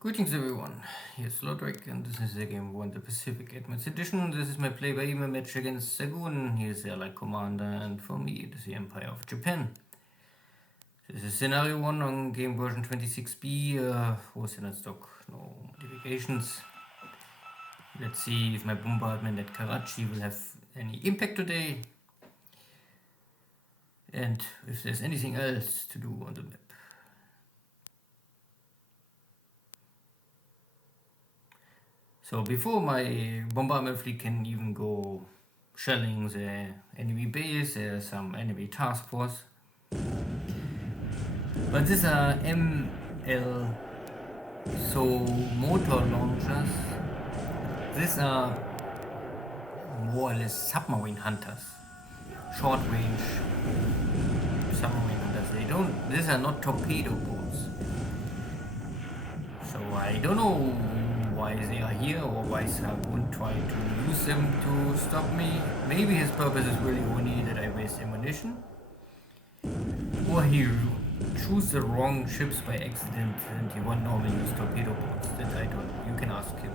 Greetings everyone, here's Lodrik and this is the game 1, the Pacific Admins Edition. This is my play-by-email match against Xargun. He is the Allied Commander and for me it is the Empire of Japan. This is Scenario 1 on game version 26B, was in stock, no modifications. Let's see if my bombardment at Karachi will have any impact today. And if there's anything else to do on the map. So before my bombardment fleet can even go shelling the enemy base, there's some enemy task force. But these are ML, so motor launchers. These are more or less submarine hunters, short range submarine hunters. These are not torpedo boats. So I don't know why they are here or why Xargun tried to use them to stop me. Maybe his purpose is really only that I waste ammunition. Or he chose the wrong ships by accident and he won't normally use torpedo boats. That I don't know. You can ask him.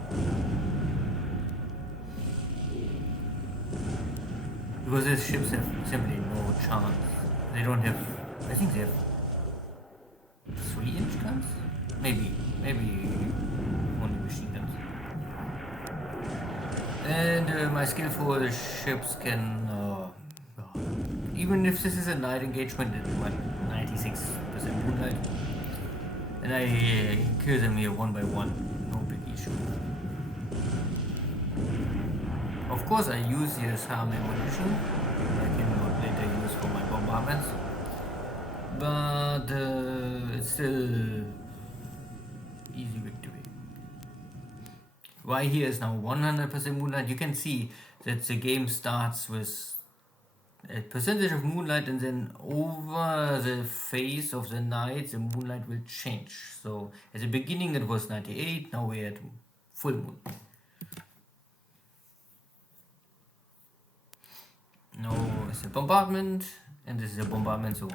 Because these ships have simply no chance. They don't have, I think they have 3-inch guns? Maybe only machine guns. And my skillful ships can, even if this is a night engagement at 96% moonlight, and I kill them here one by one, no big issue. Of course I use this harm ammunition, I cannot later use for my bombardments, but it's still easy victory. Why here is now 100% moonlight? You can see that the game starts with a percentage of moonlight and then over the phase of the night the moonlight will change. So at the beginning it was 98, now we're at full moon. Now it's a bombardment and this is a bombardment, so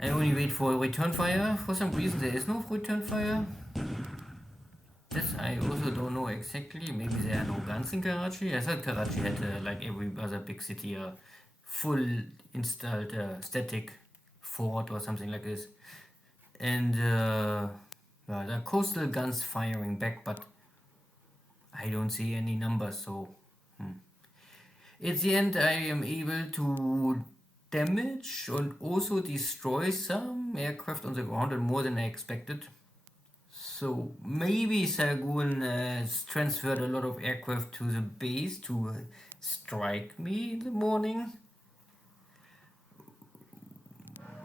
I only wait for return fire. For some reason there is no return fire. This I also don't know exactly. Maybe there are no guns in Karachi. I thought Karachi had, like every other big city, a full installed static fort or something like this. And there are coastal guns firing back, but I don't see any numbers, so... At the end I am able to damage and also destroy some aircraft on the ground, and more than I expected. So maybe Xargun has transferred a lot of aircraft to the base to strike me in the morning.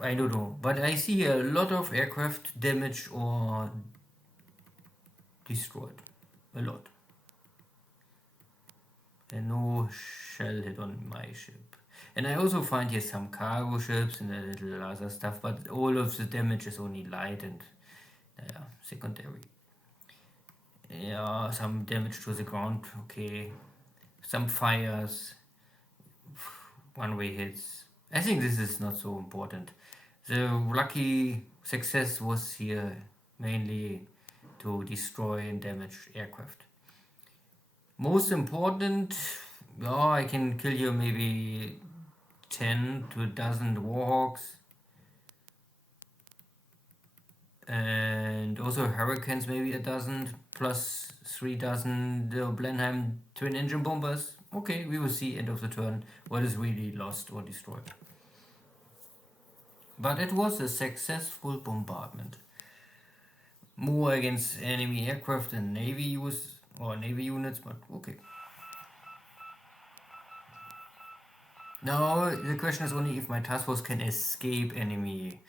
I don't know, but I see a lot of aircraft damaged or destroyed. A lot. And no shell hit on my ship. And I also find here some cargo ships and a little other stuff, but all of the damage is only light and secondary. Yeah, some damage to the ground, okay. Some fires, one-way hits. I think this is not so important. The lucky success was here mainly to destroy and damage aircraft. Most important, I can kill you maybe 10 to a dozen Warhawks. And also Hurricanes maybe a dozen, plus 3 dozen Blenheim twin engine bombers. Okay, we will see end of the turn what is really lost or destroyed. But it was a successful bombardment. More against enemy aircraft and navy units, but okay. Now the question is only if my task force can escape enemy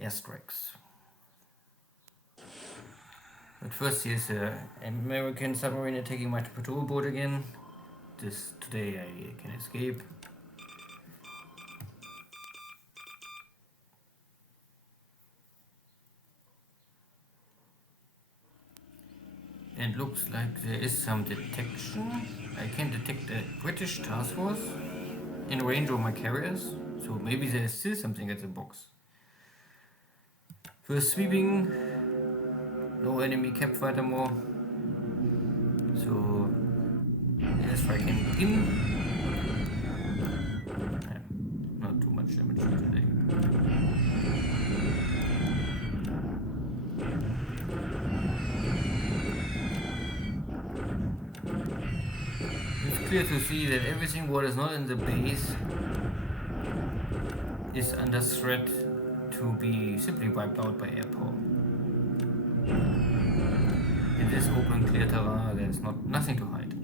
airstrikes. But first here's an American submarine attacking my patrol boat again. Today I can escape. And looks like there is some detection. I can detect a British task force in range of my carriers. So maybe there is still something at the box. First sweeping. No enemy cap fighter more. So yes, I can begin. Not too much damage today. It's clear to see that everything what is not in the base is under threat to be simply wiped out by air power. In this open clear terrain, there's nothing to hide.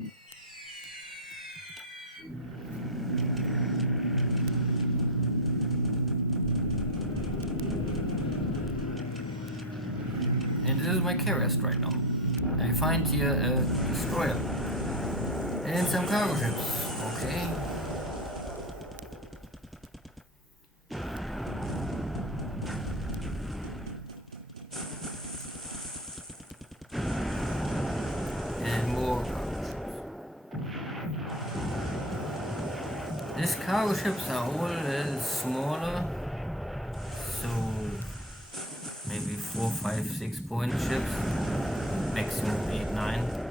And this is my carrier right now. I find here a destroyer and some cargo ships. Okay. And more cargo ships. These cargo ships are all a little smaller, so maybe 4, 5, 6 point ships, maximum 8, 9.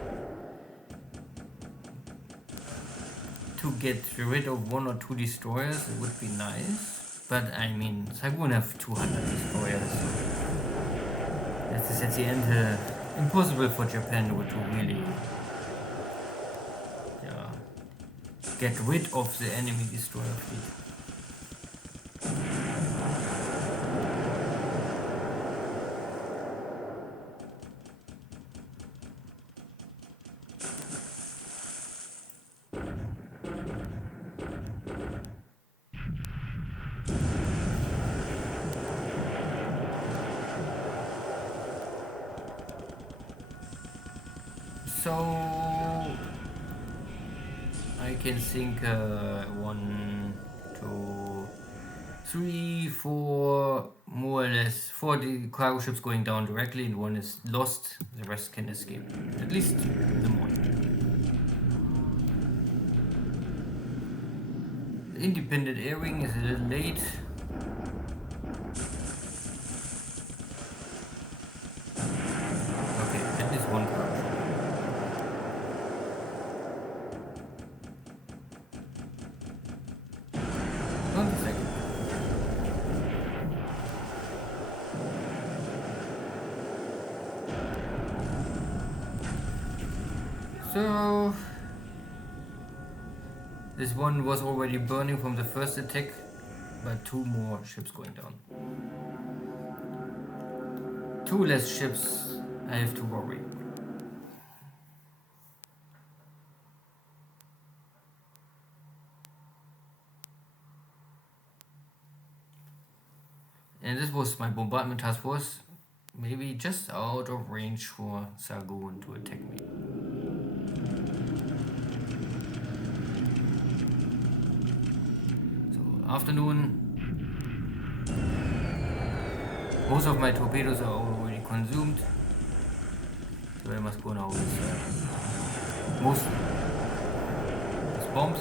To get rid of 1 or 2 destroyers, it would be nice, but I mean, Xargun have 200 destroyers, so this is at the end impossible for Japan to really get rid of the enemy destroyer fleet. So I can think 1, 2, 3, 4, more or less 4 cargo ships going down directly, and 1 is lost. The rest can escape, at least in the morning. The independent airing is a little late. Okay, at least 1 cargo ship. So this one was already burning from the first attack, but 2 more ships going down. 2 less ships I have to worry. And this was my bombardment task force, maybe just out of range for Xargun to attack me. Afternoon. Most of my torpedoes are already consumed, so I must go now with most bombs.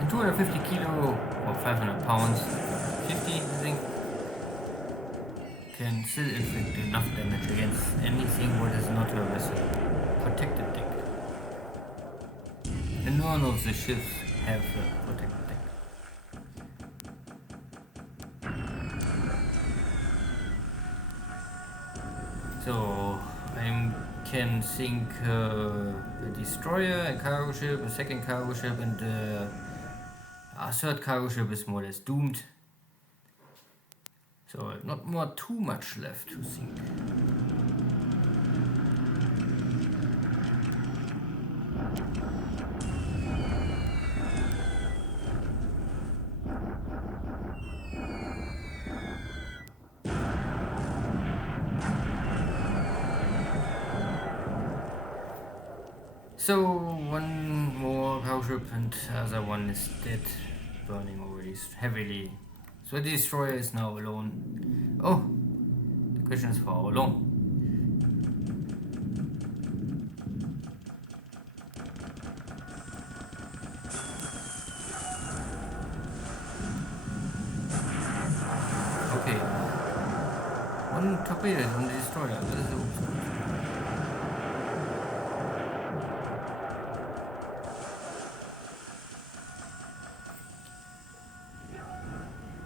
And 250 kilo or 500 pounds, 50 I think, can still inflict enough damage against anything what is not a vessel. Protected deck. And none of the ships have a protected deck. So I can sink a destroyer, a cargo ship, a second cargo ship, and a third cargo ship is more or less doomed. So not too much left to sink. So one more cargo ship and the other one is dead, burning already heavily So the destroyer is now alone. Oh, the question is for how long? Okay, one torpedo on the destroyer.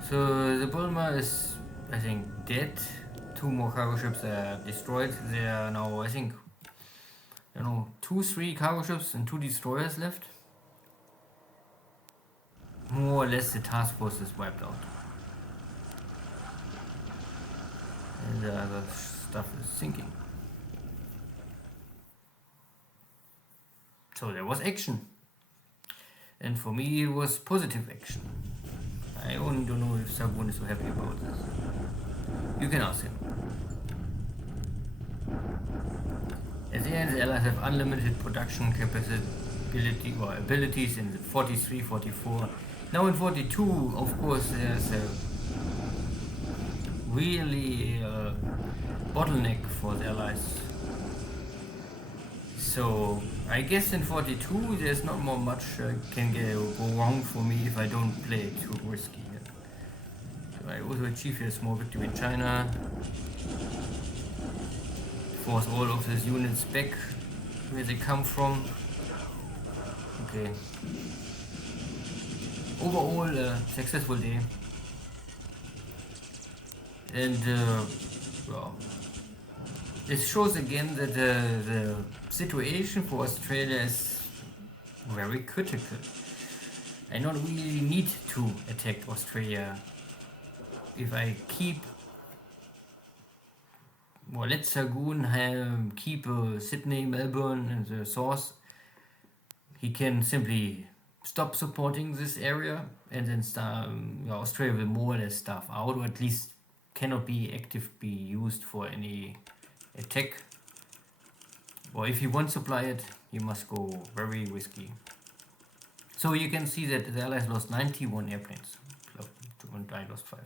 So the Bulma is, I think, dead. 2 more cargo ships are destroyed. There are now, I think, 3 cargo ships and 2 destroyers left. More or less the task force is wiped out. And the other stuff is sinking. So there was action. And for me it was positive action. I only don't know if Xargun is so happy about this. You can ask him. At the end, the Allies have unlimited production capability or abilities in 43, 44. Now in 42, of course, there's a really bottleneck for the Allies. So I guess in 42 there's not more much can go wrong for me if I don't play it too risky. So I also achieved a small victory in China. Force all of these units back where they come from. Okay. Overall, successful day. And well, this shows again that the situation for Australia is very critical. I don't really need to attack Australia if I keep. Well, let Xargun keep Sydney, Melbourne, and the source. He can simply stop supporting this area, and then Australia will more or less starve out, or at least cannot be used for any attack. Or if you want to supply it, you must go very risky. So you can see that the Allies lost 91 airplanes, and I lost 5.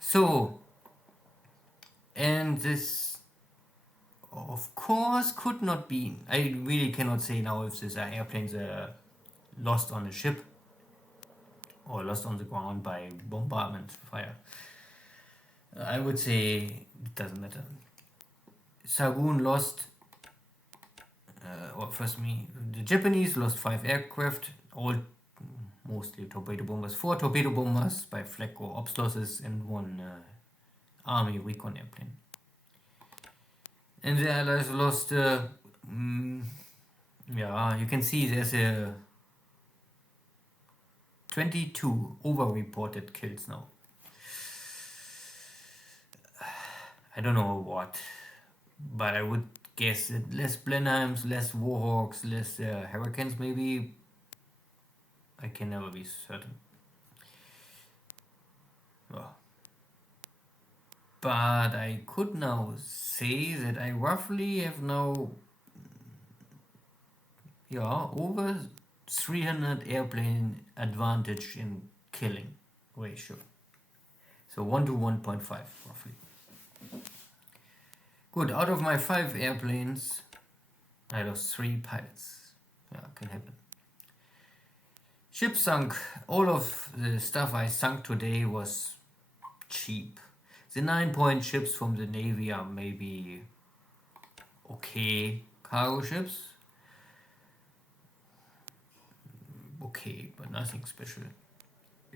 So, and this, of course, could not be. I really cannot say now if these airplanes are lost on a ship or lost on the ground by bombardment fire. I would say it doesn't matter. Xargun lost, the Japanese lost 5 aircraft, all mostly torpedo bombers, 4 torpedo bombers by flak or ops losses, and 1 army recon airplane. And the Allies lost, you can see there's a 22 over-reported kills now. I don't know what, but I would guess that less Blenheims, less Warhawks, less Hurricanes maybe. I can never be certain. Well, but I could now say that I roughly have now over 300 airplane advantage in killing ratio. So 1 to 1.5 roughly. Good, out of my 5 airplanes, I lost 3 pilots. Yeah, can happen. Ship sunk. All of the stuff I sunk today was cheap. The 9-point ships from the Navy are maybe okay cargo ships. Okay, but nothing special.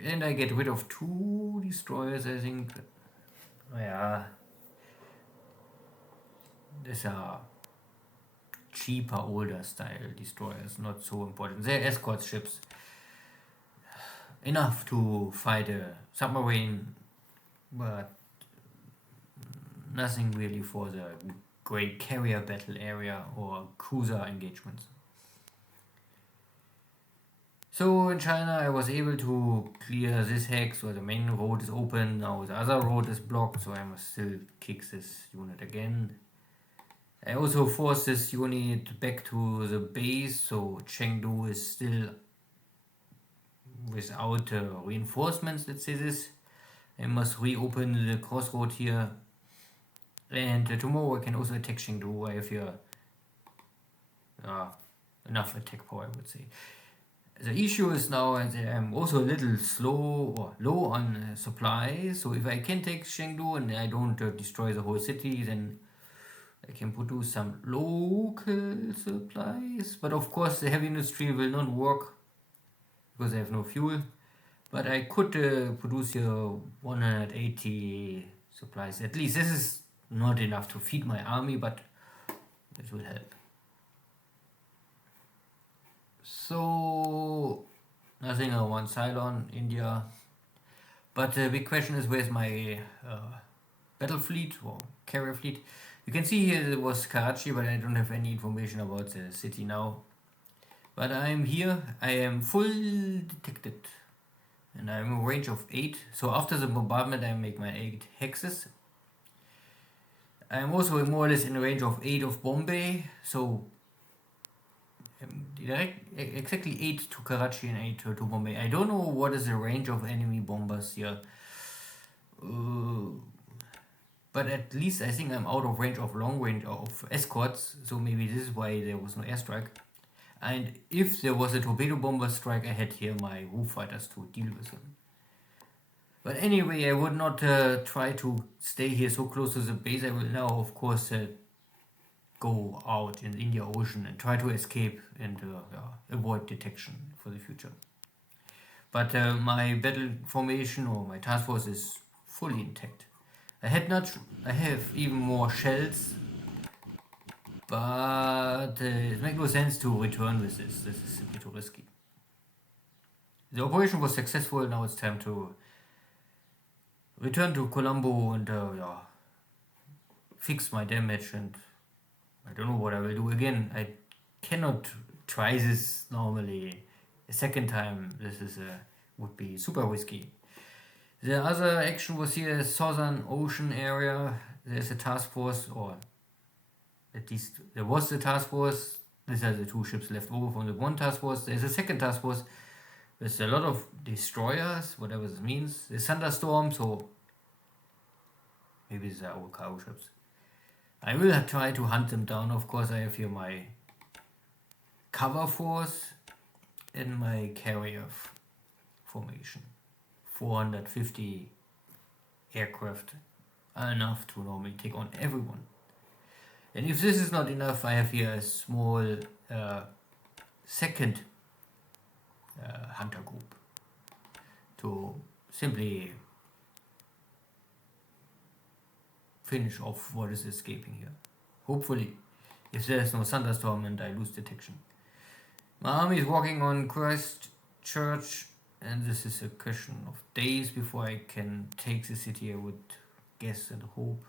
And I get rid of 2 destroyers, I think. Yeah. These are cheaper, older style destroyers, not so important. They're escort ships. Enough to fight a submarine, but nothing really for the great carrier battle area or cruiser engagements. So in China I was able to clear this hex, so the main road is open, now the other road is blocked, so I must still kick this unit again. I also forced this unit back to the base, so Chengdu is still without reinforcements, let's say this. I must reopen the crossroad here. And tomorrow I can also attack Chengdu. I have here enough attack power, I would say. The issue is now that I'm also a little slow or low on supply. So if I can take Chengdu and I don't destroy the whole city, then I can produce some local supplies. But of course the heavy industry will not work because I have no fuel. But I could produce here 180 supplies. At least this is not enough to feed my army, but it will help. So nothing on one side on India. But the big question is, where's my battle fleet or carrier fleet? You can see here it was Karachi, but I don't have any information about the city now. But I'm here, I am full detected. And I'm in range of 8. So after the bombardment I make my 8 hexes. I'm also more or less in range of 8 of Bombay. So exactly 8 to Karachi and 8 to Bombay. I don't know what is the range of enemy bombers here. But at least I think I'm out of range of long range of escorts. So maybe this is why there was no airstrike. And if there was a torpedo bomber strike, I had here my roof fighters to deal with them. But anyway, I would not try to stay here so close to the base. I will now, of course, go out in the Indian Ocean and try to escape and avoid detection for the future. But my battle formation or my task force is fully intact. I have even more shells, but it makes no sense to return with this. This is simply too risky. The operation was successful. Now it's time to return to Colombo and fix my damage, and I don't know what I will do again. I cannot try this normally a second time. This is would be super risky. The other action was here, Southern Ocean area. There's a task force, or at least there was the task force. These are the 2 ships left over from the one task force. There's a second task force with a lot of destroyers, whatever this means. The thunderstorm, so maybe these are our cargo ships. I will try to hunt them down. Of course, I have here my cover force and my carrier formation. 450 aircraft are enough to normally take on everyone. And if this is not enough, I have here a small second hunter group to simply finish off what is escaping here. Hopefully, if there is no thunderstorm and I lose detection. My army is walking on Christchurch, and this is a question of days before I can take the city, I would guess and hope.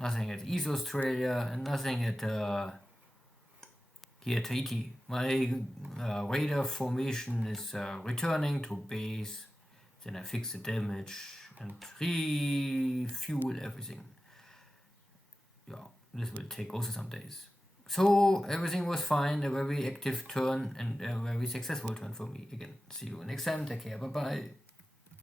Nothing at East Australia and nothing at here Tahiti. My radar formation is returning to base. Then I fix the damage and refuel everything. Yeah, this will take also some days. So everything was fine, a very active turn and a very successful turn for me again. See you next time, take care, bye bye.